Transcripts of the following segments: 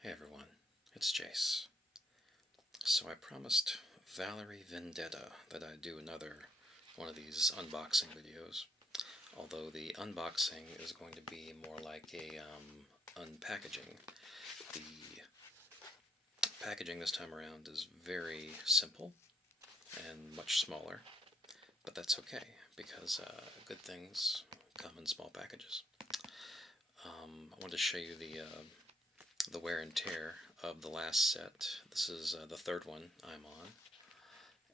Hey everyone, it's Jace. So I promised Valerie Vendetta that I'd do another one of these unboxing videos, although the unboxing is going to be more like a unpackaging. The packaging this time around is very simple and much smaller, but that's okay because good things come in small packages. I wanted to show you the wear and tear of the last set. This is the third one I'm on,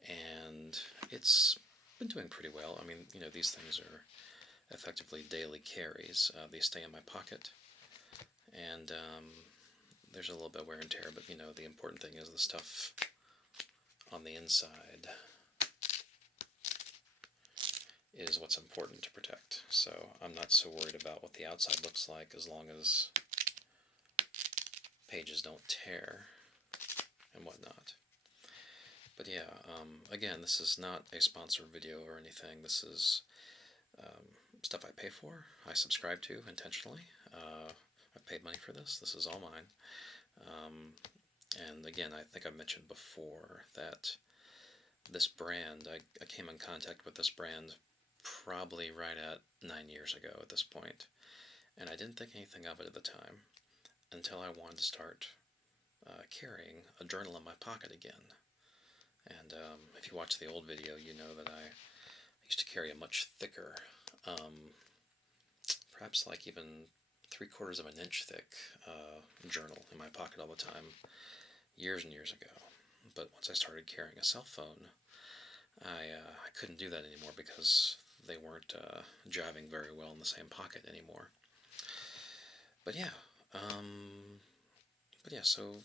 and it's been doing pretty well. I mean, these things are effectively daily carries. They stay in my pocket, and there's a little bit of wear and tear, but the important thing is the stuff on the inside is what's important to protect. So I'm not so worried about what the outside looks like as long as pages don't tear and whatnot. But yeah, again, this is not a sponsored video or anything. This is stuff I pay for, I subscribe to intentionally. I've paid money for this. This is all mine. And again, I think I mentioned before that this brand, I came in contact with this brand probably right at 9 years ago at this point, and I didn't think anything of it at the time until I wanted to start carrying a journal in my pocket again. And if you watch the old video, you know that I used to carry a much thicker, perhaps like even 3/4 of an inch thick journal in my pocket all the time, years and years ago. But once I started carrying a cell phone, I couldn't do that anymore because they weren't jiving very well in the same pocket anymore. But yeah, so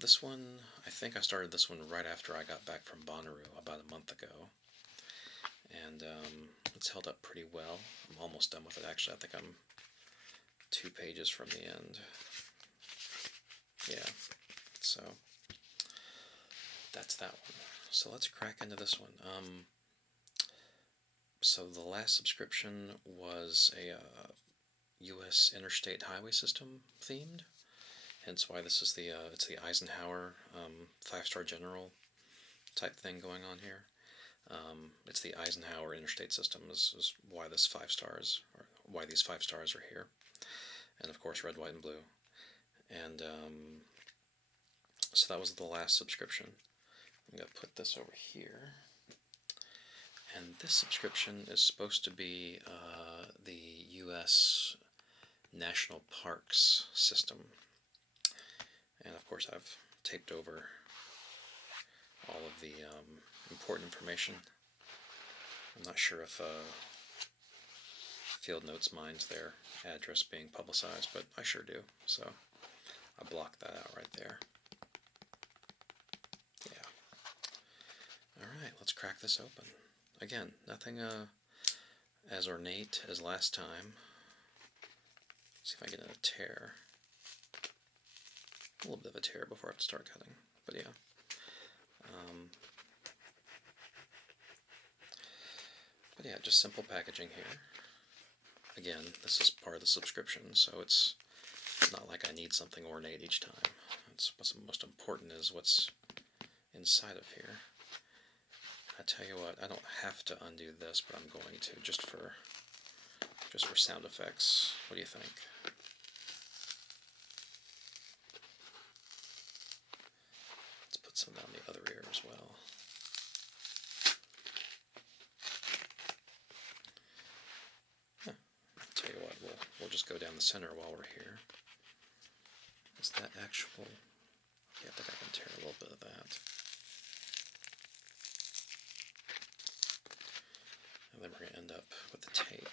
this one, I think I started this one right after I got back from Bonnaroo about a month ago, and it's held up pretty well. I'm almost done with it, actually. I think I'm 2 pages from the end. Yeah, so that's that one. So let's crack into this one. So the last subscription was a U.S. interstate highway system themed, hence why this is it's the Eisenhower 5-star general type thing going on here. It's the Eisenhower interstate system is why this 5 stars, or why these 5 stars are here, and of course red, white, and blue. And so that was the last subscription. I'm going to put this over here. And this subscription is supposed to be the U.S. National Parks system. And of course I've taped over all of the important information. I'm not sure if Field Notes minds their address being publicized, but I sure do. So I blocked that out right there. Yeah. Alright, let's crack this open. Again, nothing as ornate as last time. Let's see if I get a tear. A little bit of a tear before I have to start cutting, but yeah. But yeah, just simple packaging here. Again, this is part of the subscription, so it's not like I need something ornate each time. What's most important is what's inside of here. I tell you what, I don't have to undo this, but I'm going to just for sound effects. What do you think? Let's put some down the other ear as well. I'll tell you what, we'll just go down the center while we're here. Is that actual? Yeah, I think I can tear a little bit of that. And then we're going to end up with the tape.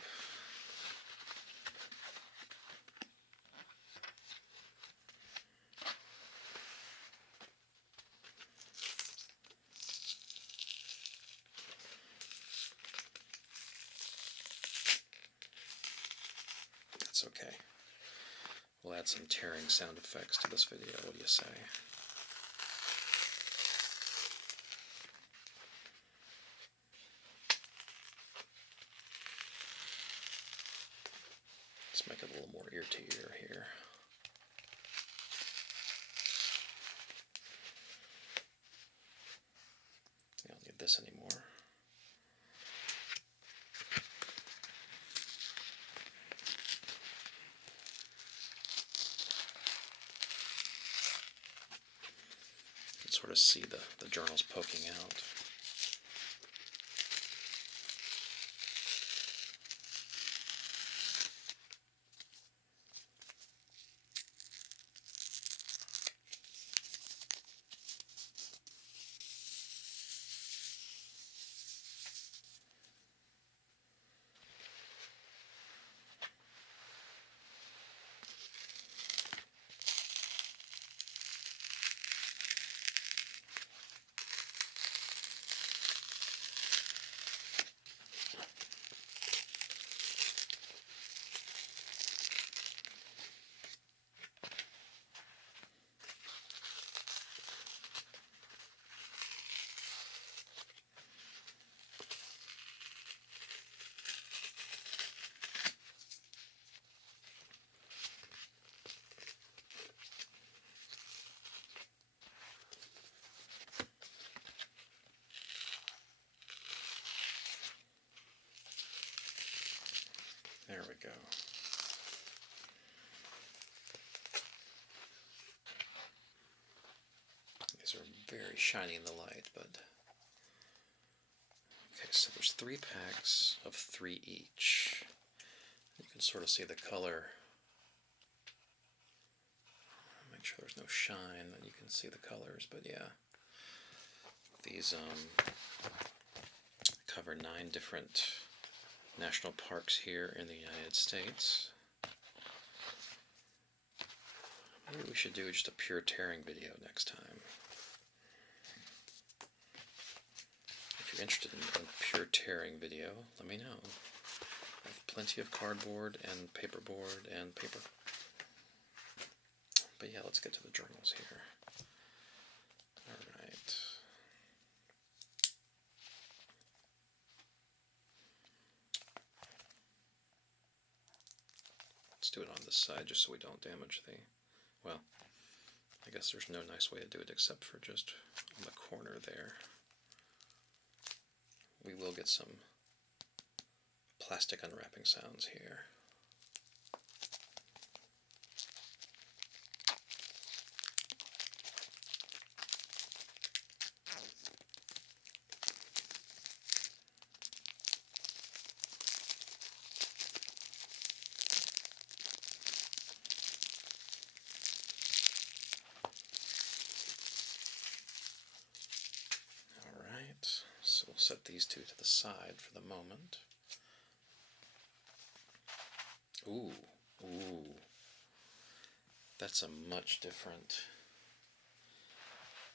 That's okay. We'll add some tearing sound effects to this video. What do you say? Let's make it a little more ear to ear here. need this anymore. You can sort of see the journals poking out. There we go. These are very shiny in the light, but okay, so there's 3 packs of 3 each. You can sort of see the color. Make sure there's no shine, that you can see the colors, but yeah. These cover 9 different national parks here in the United States. Maybe we should do just a pure tearing video next time. If you're interested in a pure tearing video, let me know. I have plenty of cardboard and paperboard and paper. But yeah, let's get to the journals here. Alright. Let's do it on this side just so we don't damage the, well, I guess there's no nice way to do it except for just on the corner there. We will get some plastic unwrapping sounds here. So we'll set these 2 to the side for the moment. Ooh, ooh. That's a much different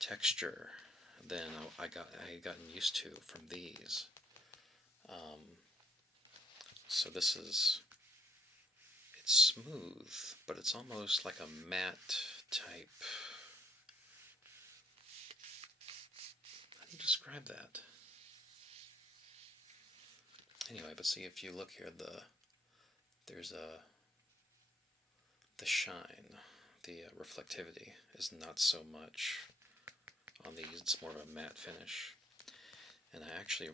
texture than I had gotten used to from these. So this is, it's smooth, but it's almost like a matte type. How do you describe that? Anyway, but see, if you look here, there's the shine, the reflectivity is not so much on these. It's more of a matte finish. And I actually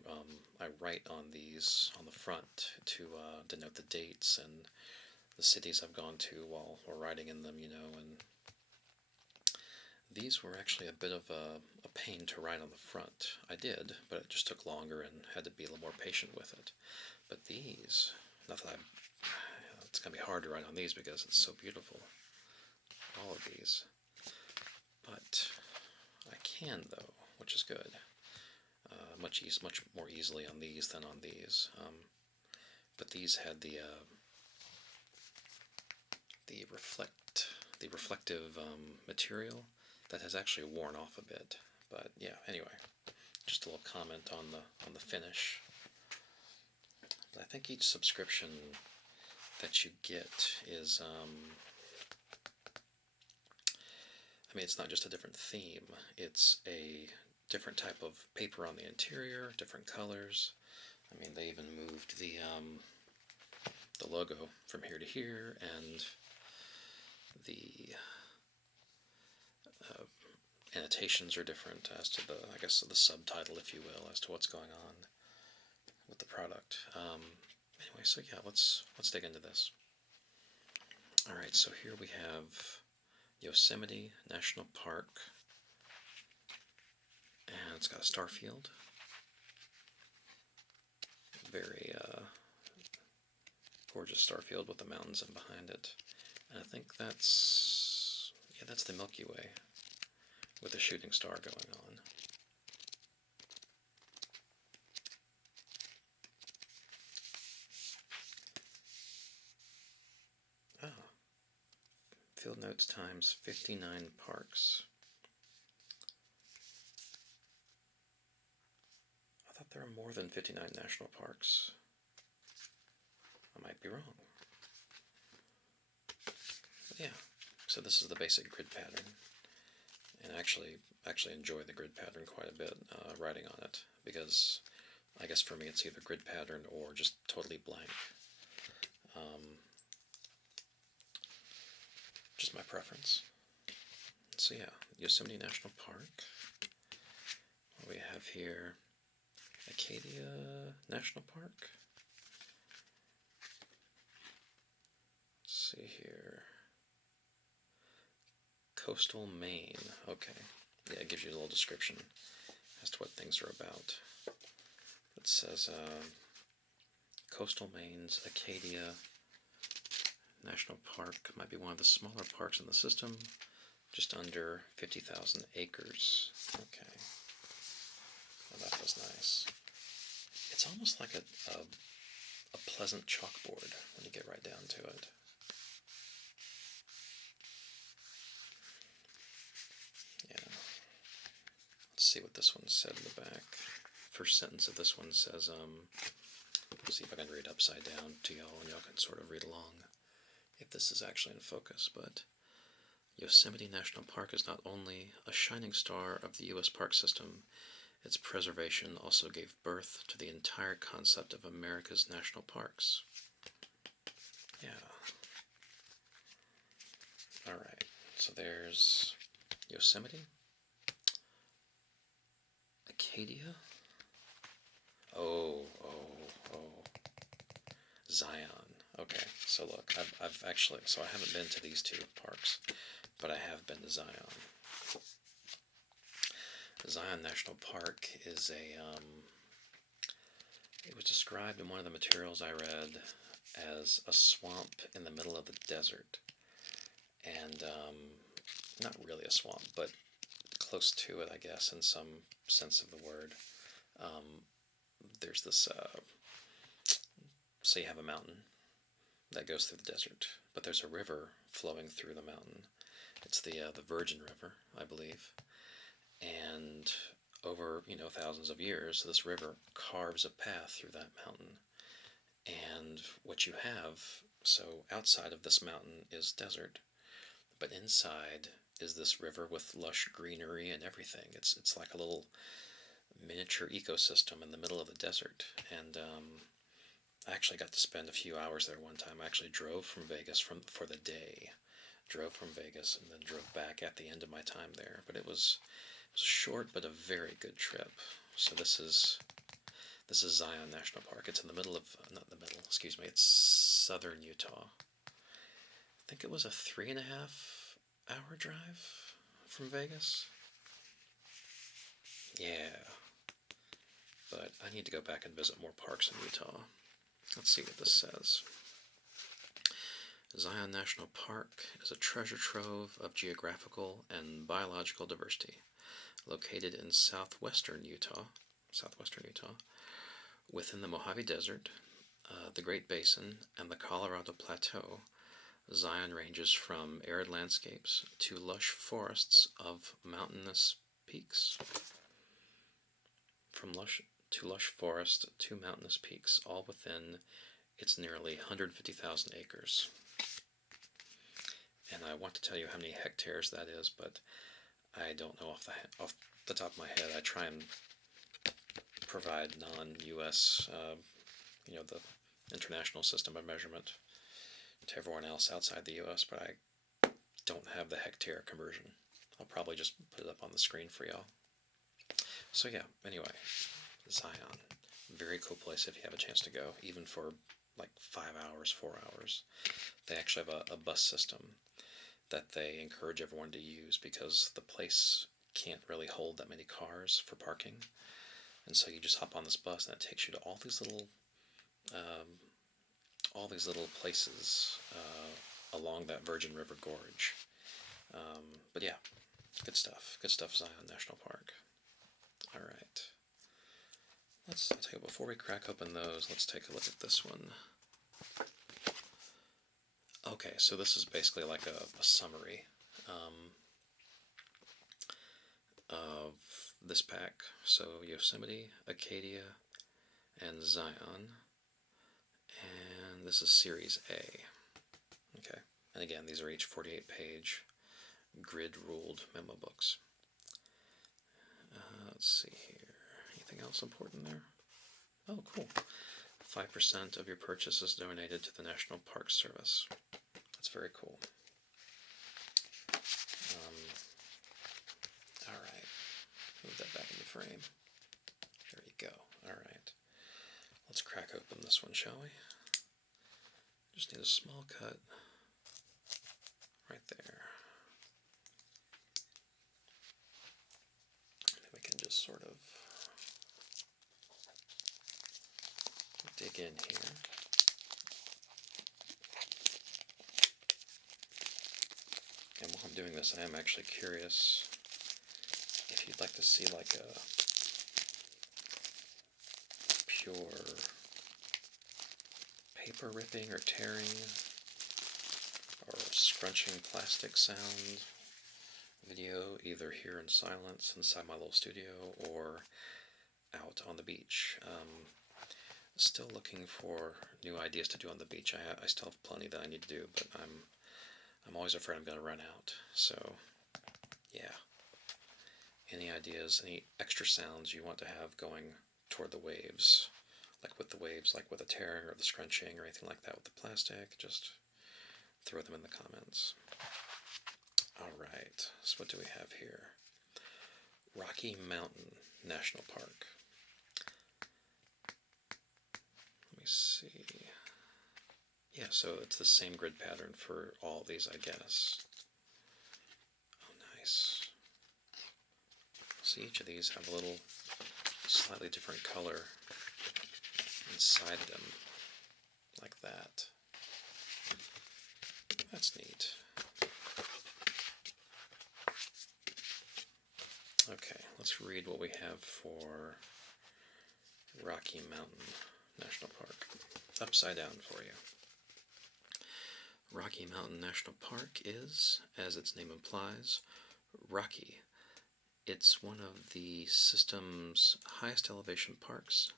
I write on these on the front to denote the dates and the cities I've gone to while riding in them, you know. And these were actually a bit of a pain to write on the front. I did, but it just took longer and had to be a little more patient with it. But these, not that it's going to be hard to write on these because it's so beautiful, all of these. But I can, though, which is good. Much more easily on these than on these. But these had the reflective material that has actually worn off a bit. But yeah, anyway, just a little comment on the finish. But I think each subscription that you get is, I mean, it's not just a different theme, it's a different type of paper on the interior, different colors. I mean, they even moved the logo from here to here, and the annotations are different as to the, I guess, the subtitle, if you will, as to what's going on with the product. Anyway, so yeah, let's dig into this. All right, so here we have Yosemite National Park, and it's got a star field. Very gorgeous star field with the mountains in behind it. And I think that's the Milky Way with a shooting star going on. Ah, field notes times 59 parks. I thought there were more than 59 national parks. I might be wrong. But yeah, so this is the basic grid pattern. And I actually enjoy the grid pattern quite a bit, writing on it, because I guess for me it's either grid pattern or just totally blank. Just my preference. So yeah, Yosemite National Park. What we have here, Acadia National Park. Let's see here. Coastal Maine. Okay. Yeah, it gives you a little description as to what things are about. It says Coastal Maine's Acadia National Park might be one of the smaller parks in the system, just under 50,000 acres. Okay. Well, that was nice. It's almost like a pleasant chalkboard when you get right down to it. Yeah. Let's see what this one said in the back. First sentence of this one says, see if I can read upside down to y'all, and y'all can sort of read along if this is actually in focus. But Yosemite National Park is not only a shining star of the U.S. park system, its preservation also gave birth to the entire concept of America's national parks. Yeah. Alright, so there's Yosemite, Acadia, oh, Zion. Okay, so look, I've actually, so I haven't been to these two parks, but I have been to Zion. Zion National Park is it was described in one of the materials I read as a swamp in the middle of the desert. And not really a swamp, but close to it, I guess, in some sense of the word. There's this, say you have a mountain that goes through the desert, but there's a river flowing through the mountain. It's the Virgin River, I believe. And over, thousands of years, this river carves a path through that mountain. And what you have, so outside of this mountain is desert, but inside is this river with lush greenery and everything. It's like a little miniature ecosystem in the middle of the desert. And I actually got to spend a few hours there one time. I actually drove from Vegas for the day. Drove from Vegas and then drove back at the end of my time there. But it was a short but a very good trip. So this is Zion National Park. It's in the middle of, not the middle, excuse me, it's southern Utah. I think it was a 3.5-hour drive from Vegas. Yeah. But I need to go back and visit more parks in Utah. Let's see what this says. Zion National Park is a treasure trove of geographical and biological diversity, located in southwestern Utah, within the Mojave Desert, the Great Basin, and the Colorado Plateau. Zion ranges from arid landscapes to lush forests of mountainous peaks. From lush forest to mountainous peaks, all within its nearly 150,000 acres. And I want to tell you how many hectares that is, but I don't know off the top of my head. I try and provide non-U.S., the international system of measurement to everyone else outside the U.S., but I don't have the hectare conversion I'll probably just put it up on the screen for y'all. So yeah, anyway, Zion. Very cool place if you have a chance to go, even for like 5 hours, 4 hours. They actually have a bus system that they encourage everyone to use because the place can't really hold that many cars for parking. And so you just hop on this bus and it takes you to all these little places along that Virgin River Gorge. But yeah, good stuff. Good stuff, Zion National Park. All right. I'll tell you, before we crack open those, let's take a look at this one. Okay, so this is basically like a summary of this pack. So Yosemite, Acadia, and Zion. And this is Series A. Okay, and again, these are each 48-page grid-ruled memo books. Let's see here. Anything else important there? Oh, cool. 5% of your purchase is donated to the National Park Service. That's very cool. All right. Move that back into frame. There you go. All right. Let's crack open this one, shall we? Just need a small cut right there. Then we can just sort of dig in here. And while I'm doing this, I am actually curious if you'd like to see like a pure paper ripping or tearing or scrunching plastic sound video, either here in silence inside my little studio or out on the beach. Still looking for new ideas to do on the beach. I still have plenty that I need to do, but I'm always afraid I'm going to run out. So, yeah. Any ideas, any extra sounds you want to have going toward the waves, like with the waves, like with the tearing or the scrunching or anything like that with the plastic, just throw them in the comments. Alright, so what do we have here? Rocky Mountain National Park. Let me see. Yeah, so it's the same grid pattern for all of these, I guess. Oh, nice. See, each of these have a little slightly different color inside them, like that. That's neat. Okay, let's read what we have for Rocky Mountain National Park. Upside down for you. Rocky Mountain National Park is, as its name implies, rocky. It's one of the system's highest elevation parks,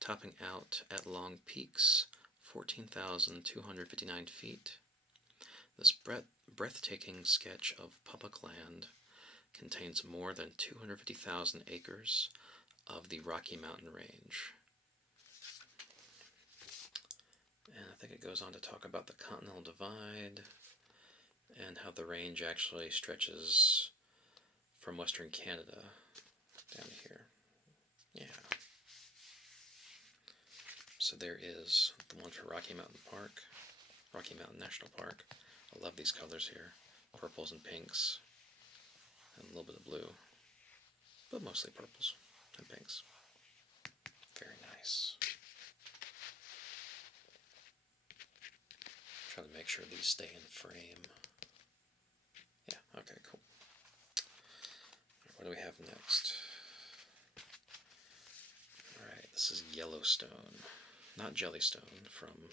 topping out at Long Peaks, 14,259 feet. This breathtaking sketch of public land contains more than 250,000 acres of the Rocky Mountain Range. And I think it goes on to talk about the Continental Divide and how the range actually stretches from Western Canada down here. Yeah. So there is the one for Rocky Mountain Park, Rocky Mountain National Park. I love these colors here, purples and pinks, and a little bit of blue, but mostly purples and pinks. Very nice. Try to make sure these stay in frame. Yeah, okay, cool. What do we have next? Alright, this is Yellowstone. Not Jellystone from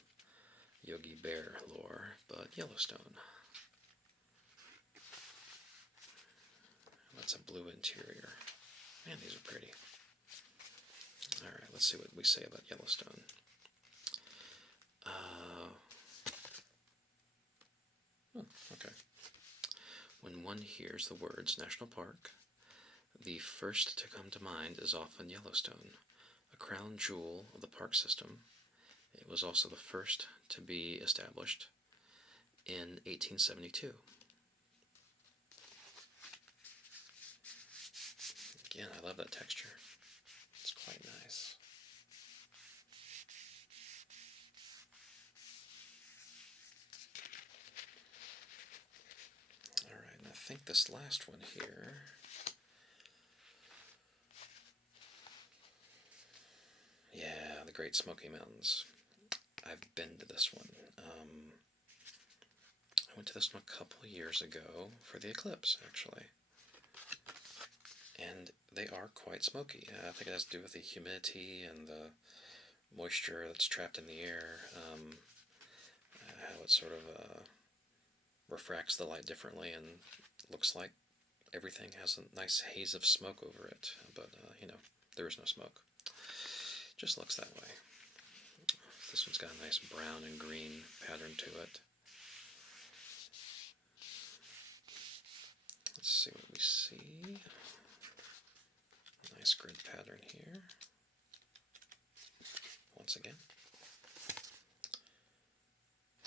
Yogi Bear lore, but Yellowstone. That's a blue interior. Man, these are pretty. Alright, let's see what we say about Yellowstone. Okay. When one hears the words National Park, the first to come to mind is often Yellowstone, a crown jewel of the park system. It was also the first to be established in 1872. Again, I love that texture. It's quite nice. Alright, and I think this last one here, yeah, the Great Smoky Mountains. I've been to this one. I went to this one a couple of years ago for the eclipse, actually. And they are quite smoky. I think it has to do with the humidity and the moisture that's trapped in the air, how it sort of refracts the light differently and looks like everything has a nice haze of smoke over it. But, you know, there is no smoke. Just looks that way. This one's got a nice brown and green pattern to it. Let's see what we see. Nice grid pattern here. Once again.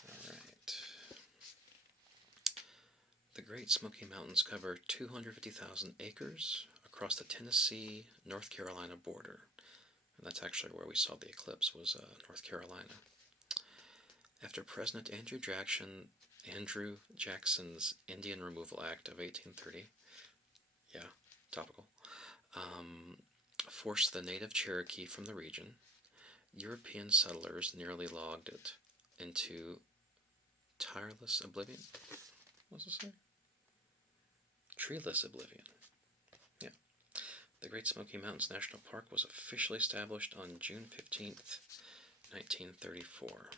Alright. The Great Smoky Mountains cover 250,000 acres across the Tennessee-North Carolina border. And that's actually where we saw the eclipse, was North Carolina. After President Andrew Jackson's Indian Removal Act of 1830, yeah, topical, forced the native Cherokee from the region, European settlers nearly logged it into tireless oblivion. What does it say? Treeless oblivion. Yeah. The Great Smoky Mountains National Park was officially established on June 15th, 1934.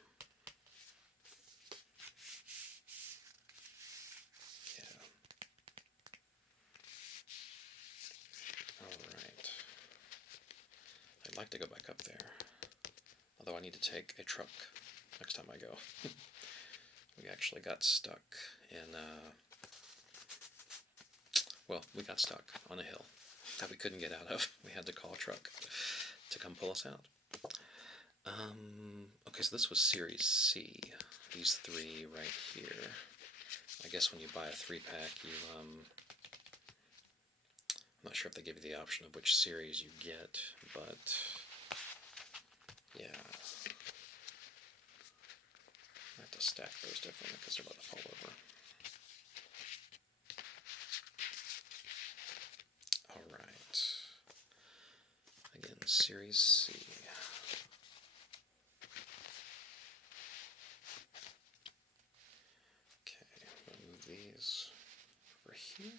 I'd like to go back up there, although I need to take a truck next time I go. We actually got stuck in, well, we got stuck on a hill that we couldn't get out of. We had to call a truck to come pull us out. Okay, so this was Series C, these three right here. I guess when you buy a 3-pack, you, I'm not sure if they give you the option of which series you get, but yeah. I have to stack those differently because they're about to fall over. Alright. Again, Series C. Okay, I'm going to move these over here.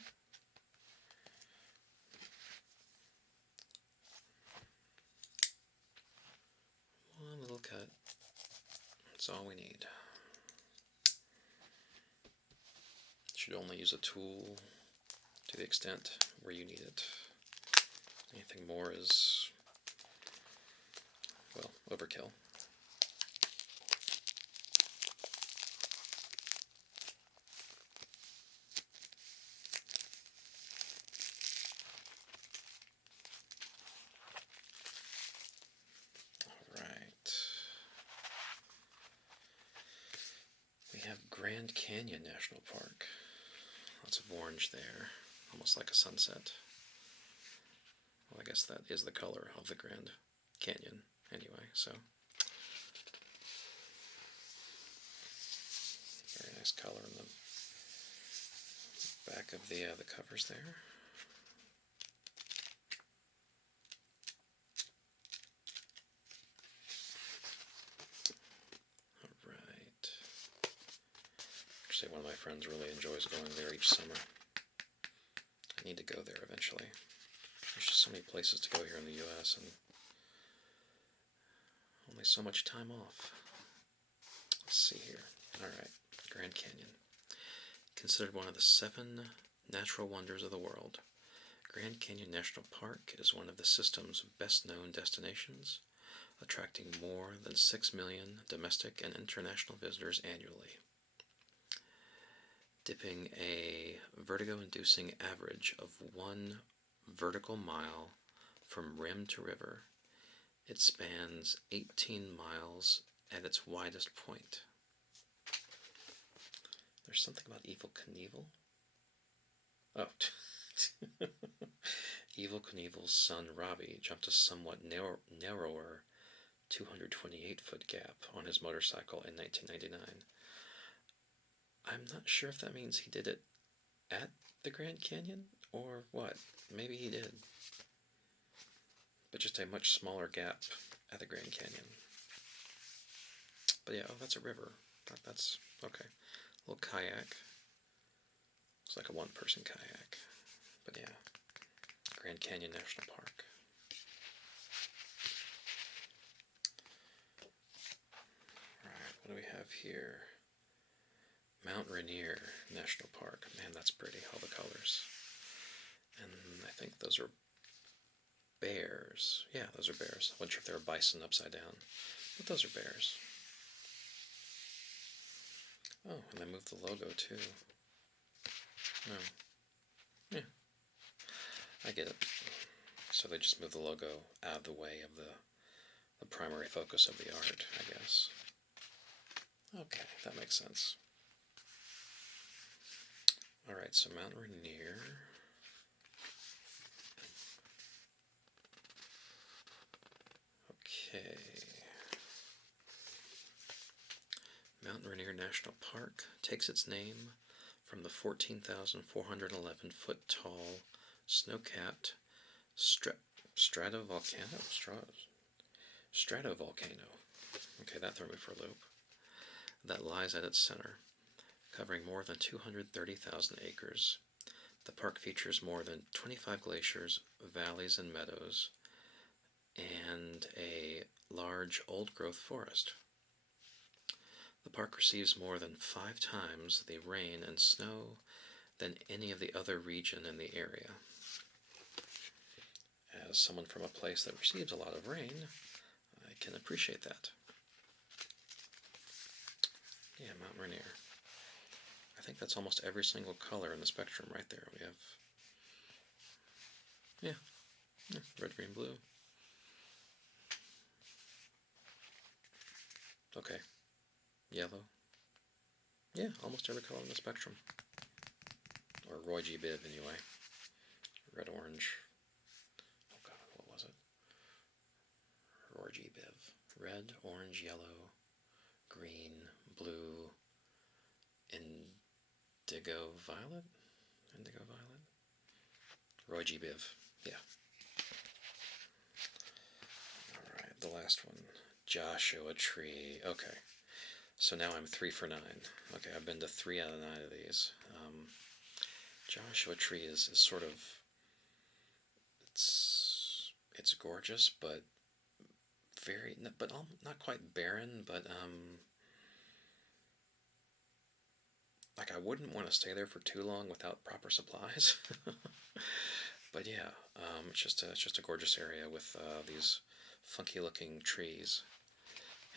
One little cut. That's all we need. Should only use a tool to the extent where you need it. Anything more is, well, overkill. Grand Canyon National Park. Lots of orange there, almost like a sunset. Well, I guess that is the color of the Grand Canyon anyway, so. Very nice color in the back of the covers there. One of my friends really enjoys going there each summer. I need to go there eventually. There's just so many places to go here in the U.S. and only so much time off. Let's see here. Alright, Grand Canyon. Considered one of the 7 natural wonders of the world, Grand Canyon National Park is one of the system's best-known destinations, attracting more than 6 million domestic and international visitors annually. Dipping a vertigo-inducing average of 1 vertical mile from rim to river, it spans 18 miles at its widest point. There's something about Evel Knievel? Oh. Evel Knievel's son Robbie jumped a somewhat narrower 228-foot gap on his motorcycle in 1999. I'm not sure if that means he did it at the Grand Canyon or what. Maybe he did. But just a much smaller gap at the Grand Canyon. But yeah, oh, that's a river. That's okay. A little kayak. It's like a one-person kayak. But yeah, Grand Canyon National Park. Alright, what do we have here? Mount Rainier National Park. Man, that's pretty, all the colors. And I think those are bears. Yeah, those are bears. I wasn't sure if they were bison upside down. But those are bears. Oh, and they moved the logo too. No. Yeah. I get it. So they just moved the logo out of the way of the primary focus of the art, I guess. Okay, that makes sense. Alright, so Mount Rainier. Okay. Mount Rainier National Park takes its name from the 14,411-foot tall, snow-capped stratovolcano. Okay, that threw me for a loop. That lies at its center, covering more than 230,000 acres. The park features more than 25 glaciers, valleys, and meadows, and a large old-growth forest. The park receives more than 5 times the rain and snow than any of the other region in the area. As someone from a place that receives a lot of rain, I can appreciate that. Yeah, Mount Rainier. I think that's almost every single color in the spectrum right there. We have, yeah, red, green, blue. Okay, yellow. Yeah, almost every color in the spectrum. Or Roy G. Biv, anyway. Red, orange. Oh God, what was it? Roy G. Biv. Red, orange, yellow, green, blue, indigo violet? Indigo violet? Roy G. Biv. Yeah. Alright, the last one. Joshua Tree. Okay. So now I'm 3 for 9. Okay, I've been to 3 out of 9 of these. Joshua Tree is sort of, it's gorgeous, but very, but not quite barren, but like I wouldn't want to stay there for too long without proper supplies. But yeah, it's just a gorgeous area with these funky looking trees,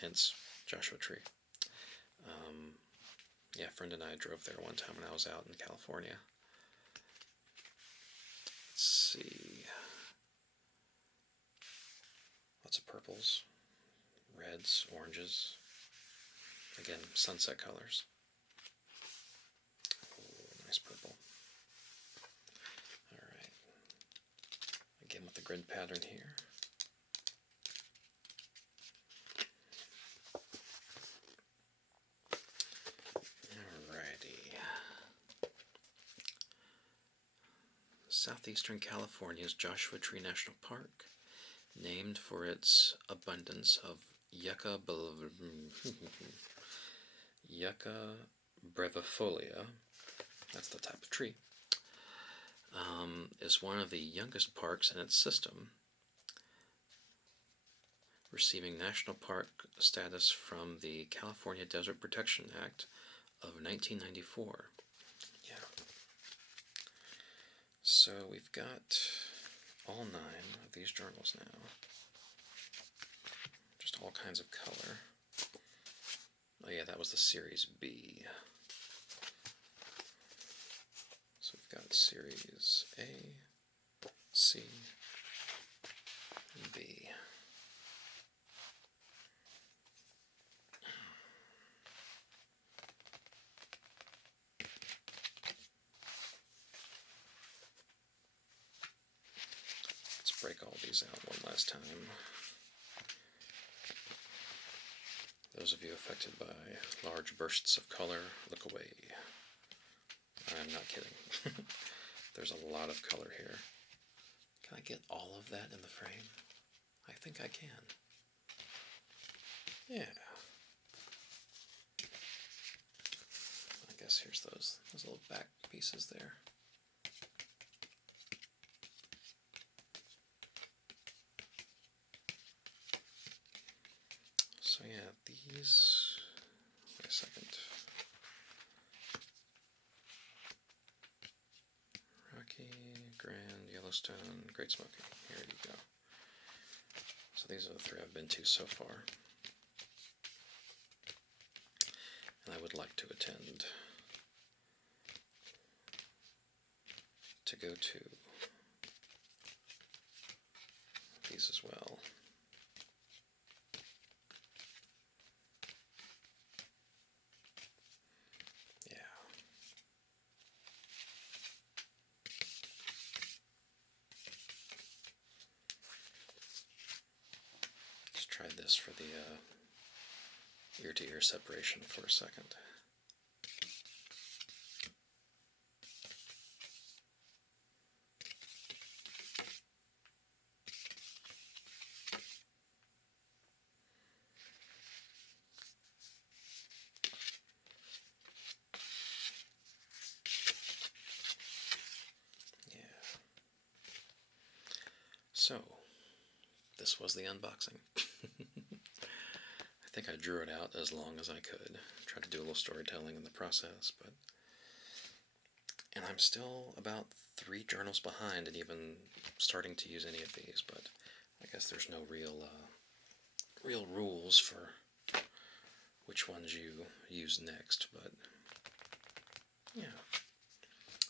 hence Joshua Tree. Yeah, a friend and I drove there one time when I was out in California. Let's see. Lots of purples, reds, oranges. Again, sunset colors. Oh, nice purple. Alright. Again with the grid pattern here. Southeastern California's Joshua Tree National Park, named for its abundance of Yucca brevifolia, that's the type of tree, is one of the youngest parks in its system, receiving national park status from the California Desert Protection Act of 1994. So we've got all 9 of these journals now. Just all kinds of color. Oh yeah, that was the Series B. So we've got Series A, C, and B. break all these out one last time. Those of you affected by large bursts of color, look away. I'm not kidding. There's a lot of color here. Can I get all of that in the frame? I think I can. Yeah. I guess here's those little back pieces there. So yeah, these, wait a second. Rocky, Grand, Yellowstone, Great Smoky. Here you go. So these are the 3 I've been to so far. And I would like to go to these as well. Yeah. Let's try this for the ear-to-ear separation for a second. So, this was the unboxing. I think I drew it out as long as I could. Tried to do a little storytelling in the process, and I'm still about 3 journals behind in even starting to use any of these, but I guess there's no real rules for which ones you use next, but yeah.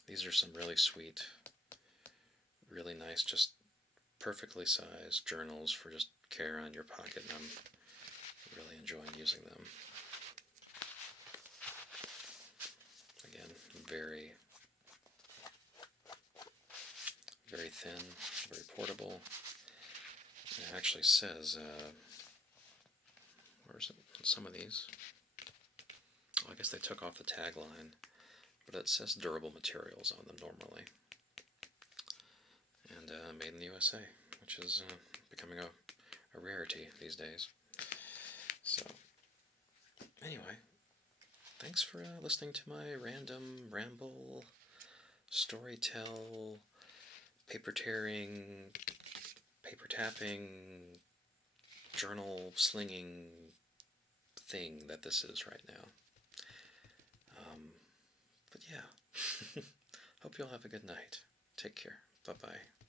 These are some really sweet, really nice, just perfectly sized journals for just carry around your pocket, and I'm really enjoying using them. Again, very thin, very portable. And it actually says, where is it? Some of these. Oh, I guess they took off the tagline, but it says durable materials on them normally. And made in the USA, which is becoming a rarity these days. So, anyway, thanks for listening to my random ramble, storytell, paper tearing, paper tapping, journal slinging thing that this is right now. But yeah, hope you all have a good night. Take care. Bye-bye.